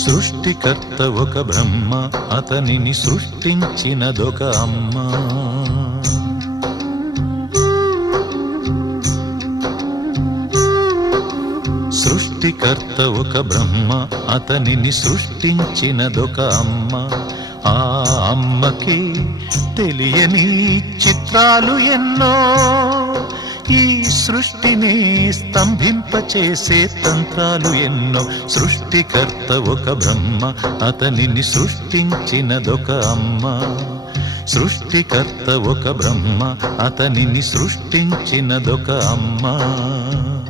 సృష్టికర్త ఒక బ్రహ్మ, అతనిని సృష్టించినదొక అమ్మ. సృష్టికర్త ఒక బ్రహ్మ, అతనిని సృష్టించినదొక అమ్మ. ఆ అమ్మకి తెలియని చిత్రాలు ఎన్నో, ఈ సృష్టిని స్తంభింపచేసే తంత్రాలు ఎన్నో. సృష్టికర్త ఒక బ్రహ్మ, అతనిని సృష్టించినదొక అమ్మ. సృష్టికర్త ఒక బ్రహ్మ, అతనిని సృష్టించినదొక అమ్మ.